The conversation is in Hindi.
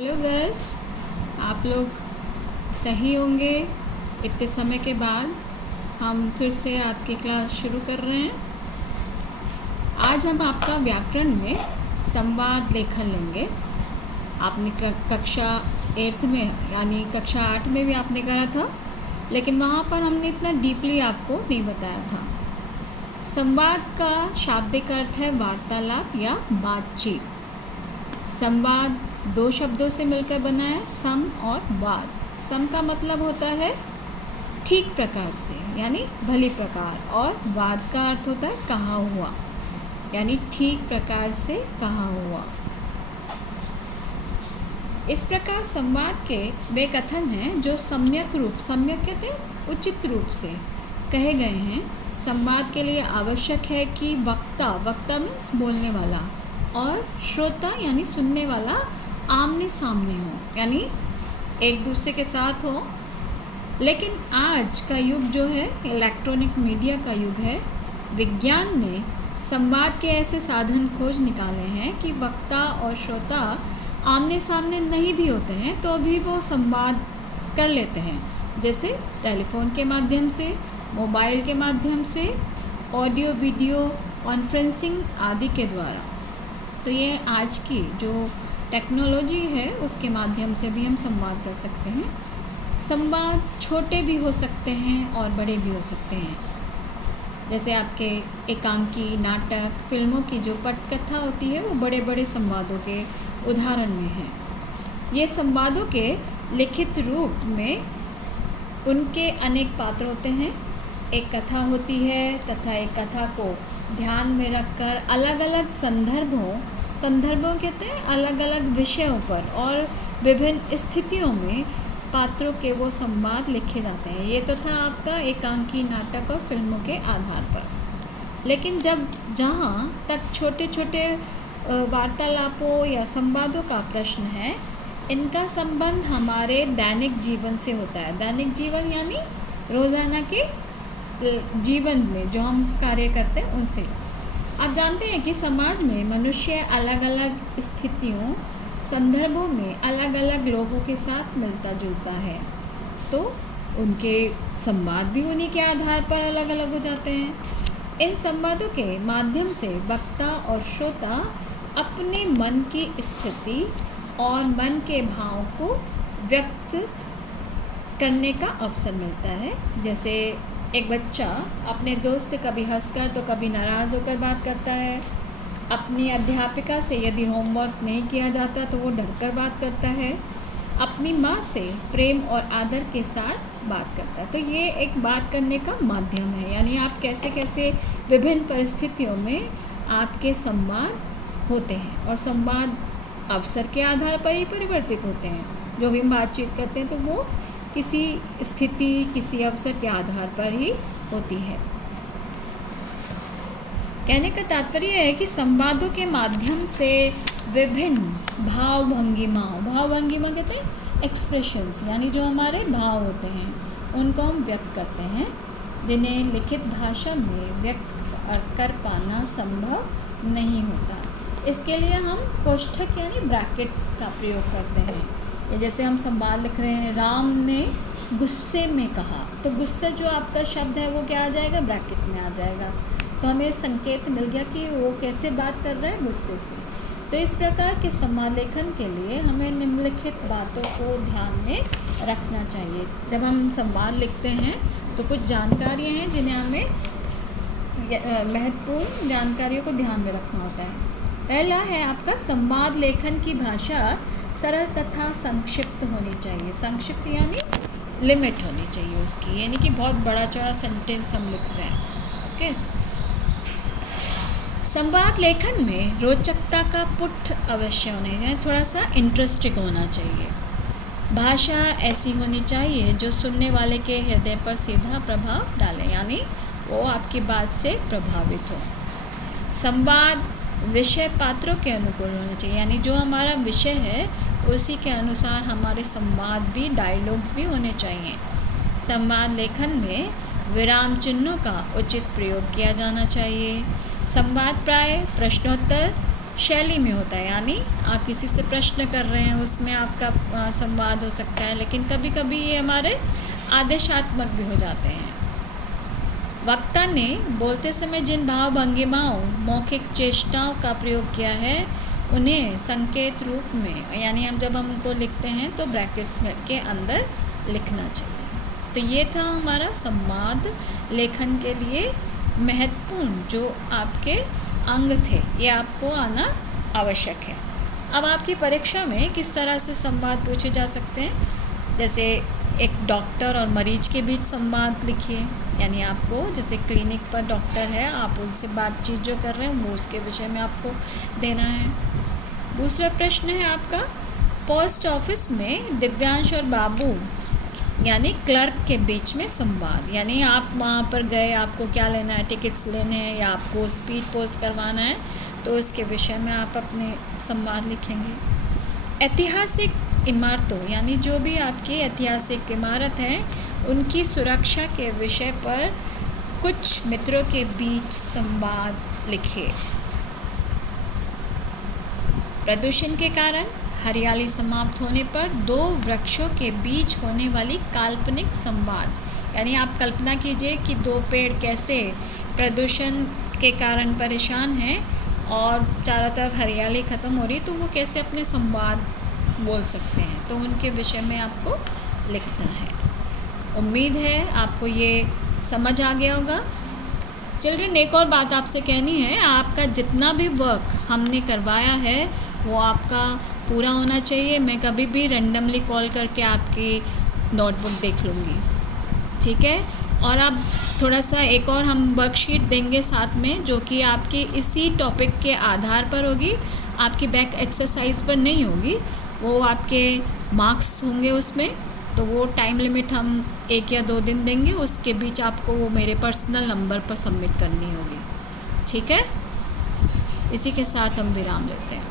हेलो गर्ल्स, आप लोग सही होंगे। इतने समय के बाद हम फिर से आपकी क्लास शुरू कर रहे हैं। आज हम आपका व्याकरण में संवाद लेखन लेंगे। आपने कक्षा 8 में यानी कक्षा 8 में भी आपने करा था, लेकिन वहाँ पर हमने इतना डीपली आपको नहीं बताया था। संवाद का शाब्दिक अर्थ है वार्तालाप या बातचीत। संवाद दो शब्दों से मिलकर बना है, सम और वाद। सम का मतलब होता है ठीक प्रकार से यानी भली प्रकार, और वाद का अर्थ होता है कहा हुआ यानी ठीक प्रकार से कहा हुआ। इस प्रकार संवाद के वे कथन हैं जो सम्यक कहते हैं उचित रूप से कहे गए हैं। संवाद के लिए आवश्यक है कि वक्ता मीन्स बोलने वाला और श्रोता यानी सुनने वाला आमने सामने हो, यानी एक दूसरे के साथ हो। लेकिन आज का युग जो है इलेक्ट्रॉनिक मीडिया का युग है। विज्ञान ने संवाद के ऐसे साधन खोज निकाले हैं कि वक्ता और श्रोता आमने सामने नहीं भी होते हैं तो भी वो संवाद कर लेते हैं, जैसे टेलीफोन के माध्यम से, मोबाइल के माध्यम से, ऑडियो वीडियो कॉन्फ्रेंसिंग आदि के द्वारा। तो ये आज की जो टेक्नोलॉजी है उसके माध्यम से भी हम संवाद कर सकते हैं। संवाद छोटे भी हो सकते हैं और बड़े भी हो सकते हैं, जैसे आपके एकांकी, नाटक, फिल्मों की जो पटकथा होती है वो बड़े बड़े संवादों के उदाहरण में है। ये संवादों के लिखित रूप में उनके अनेक पात्र होते हैं। एक कथा होती है तथा एक कथा को ध्यान में रखकर अलग अलग संदर्भों कहते हैं अलग अलग विषयों पर और विभिन्न स्थितियों में पात्रों के वो संवाद लिखे जाते हैं। ये तो था आपका एकांकी, नाटक और फिल्मों के आधार पर। लेकिन जहाँ तक छोटे छोटे वार्तालापों या संवादों का प्रश्न है, इनका संबंध हमारे दैनिक जीवन से होता है। दैनिक जीवन यानी रोज़ाना के जीवन में जो हम कार्य करते हैं उनसे। आप जानते हैं कि समाज में मनुष्य अलग अलग स्थितियों, संदर्भों में अलग अलग लोगों के साथ मिलता जुलता है, तो उनके संवाद भी उन्हीं के आधार पर अलग अलग हो जाते हैं। इन संवादों के माध्यम से वक्ता और श्रोता अपने मन की स्थिति और मन के भाव को व्यक्त करने का अवसर मिलता है। जैसे एक बच्चा अपने दोस्त से कभी हंसकर तो कभी नाराज़ होकर बात करता है। अपनी अध्यापिका से यदि होमवर्क नहीं किया जाता तो वो डरकर बात करता है। अपनी माँ से प्रेम और आदर के साथ बात करता है। तो ये एक बात करने का माध्यम है, यानी आप कैसे कैसे विभिन्न परिस्थितियों में आपके संवाद होते हैं, और संवाद अवसर के आधार पर ही परिवर्तित होते हैं। जो भी हम बातचीत करते हैं तो वो किसी स्थिति, किसी अवसर के आधार पर ही होती है। कहने का तात्पर्य है कि संवादों के माध्यम से विभिन्न भावभंगिमा कहते हैं एक्सप्रेशंस, यानी जो हमारे भाव होते हैं उनको हम व्यक्त करते हैं, जिन्हें लिखित भाषा में व्यक्त कर पाना संभव नहीं होता। इसके लिए हम कोष्ठक यानी ब्रैकेट्स का प्रयोग करते हैं। जैसे हम संवाद लिख रहे हैं, राम ने गुस्से में कहा, तो गुस्से जो आपका शब्द है वो क्या आ जाएगा, ब्रैकेट में आ जाएगा। तो हमें संकेत मिल गया कि वो कैसे बात कर रहा है, गुस्से से। तो इस प्रकार के संवाद लेखन के लिए हमें निम्नलिखित बातों को ध्यान में रखना चाहिए। जब हम संवाद लिखते हैं तो कुछ जानकारियाँ हैं जिन्हें हमें महत्वपूर्ण जानकारियों को ध्यान में रखना होता है। पहला है आपका संवाद लेखन की भाषा सरल तथा संक्षिप्त होनी चाहिए। संक्षिप्त यानी लिमिट होनी चाहिए उसकी, यानी कि बहुत बड़ा चौड़ा सेंटेंस हम लिख रहे हैं। ओके। संवाद लेखन में रोचकता का पुट अवश्य होना चाहिए, थोड़ा सा इंटरेस्टिंग होना चाहिए। भाषा ऐसी होनी चाहिए जो सुनने वाले के हृदय पर सीधा प्रभाव डाले, यानी वो आपकी बात से प्रभावित हो। संवाद विषय पात्रों के अनुकूल होना चाहिए, यानी जो हमारा विषय है उसी के अनुसार हमारे संवाद भी, डायलॉग्स भी होने चाहिए। संवाद लेखन में विराम चिन्हों का उचित प्रयोग किया जाना चाहिए। संवाद प्राय प्रश्नोत्तर शैली में होता है, यानी आप किसी से प्रश्न कर रहे हैं उसमें आपका संवाद हो सकता है, लेकिन कभी कभी ये हमारे आदेशात्मक भी हो जाते हैं। वक्ता ने बोलते समय जिन भाव भंगिमाओं मौखिक चेष्टाओं का प्रयोग किया है उन्हें संकेत रूप में, यानी जब हम उनको लिखते हैं तो ब्रैकेट्स के अंदर लिखना चाहिए। तो ये था हमारा संवाद लेखन के लिए महत्वपूर्ण जो आपके अंग थे, ये आपको आना आवश्यक है। अब आपकी परीक्षा में किस तरह से संवाद पूछे जा सकते हैं, जैसे एक डॉक्टर और मरीज के बीच संवाद लिखिए, यानी आपको जैसे क्लिनिक पर डॉक्टर है, आप उनसे बातचीत जो कर रहे हैं वो उसके विषय में आपको देना है। दूसरा प्रश्न है आपका, पोस्ट ऑफिस में दिव्यांश और बाबू यानी क्लर्क के बीच में संवाद, यानी आप वहाँ पर गए, आपको क्या लेना है, टिकट्स लेने हैं या आपको स्पीड पोस्ट करवाना है, तो उसके विषय में आप अपने संवाद लिखेंगे। ऐतिहासिक इमारतों, यानी जो भी आपकी ऐतिहासिक इमारत है उनकी सुरक्षा के विषय पर कुछ मित्रों के बीच संवाद लिखिए। प्रदूषण के कारण हरियाली समाप्त होने पर दो वृक्षों के बीच होने वाली काल्पनिक संवाद, यानी आप कल्पना कीजिए कि दो पेड़ कैसे प्रदूषण के कारण परेशान हैं और चारों तरफ हरियाली ख़त्म हो रही, तो वो कैसे अपने संवाद बोल सकते हैं, तो उनके विषय में आपको लिखना है। उम्मीद है आपको ये समझ आ गया होगा। चिल्ड्रन, एक और बात आपसे कहनी है, आपका जितना भी वर्क हमने करवाया है वो आपका पूरा होना चाहिए। मैं कभी भी रैंडमली कॉल करके आपकी नोटबुक देख लूँगी, ठीक है। और अब थोड़ा सा एक और हम वर्कशीट देंगे साथ में, जो कि आपकी इसी टॉपिक के आधार पर होगी, आपकी बैक एक्सरसाइज पर नहीं होगी, वो आपके मार्क्स होंगे उसमें। तो वो टाइम लिमिट हम 1 या 2 दिन देंगे, उसके बीच आपको वो मेरे पर्सनल नंबर पर सबमिट करनी होगी, ठीक है। इसी के साथ हम विराम लेते हैं।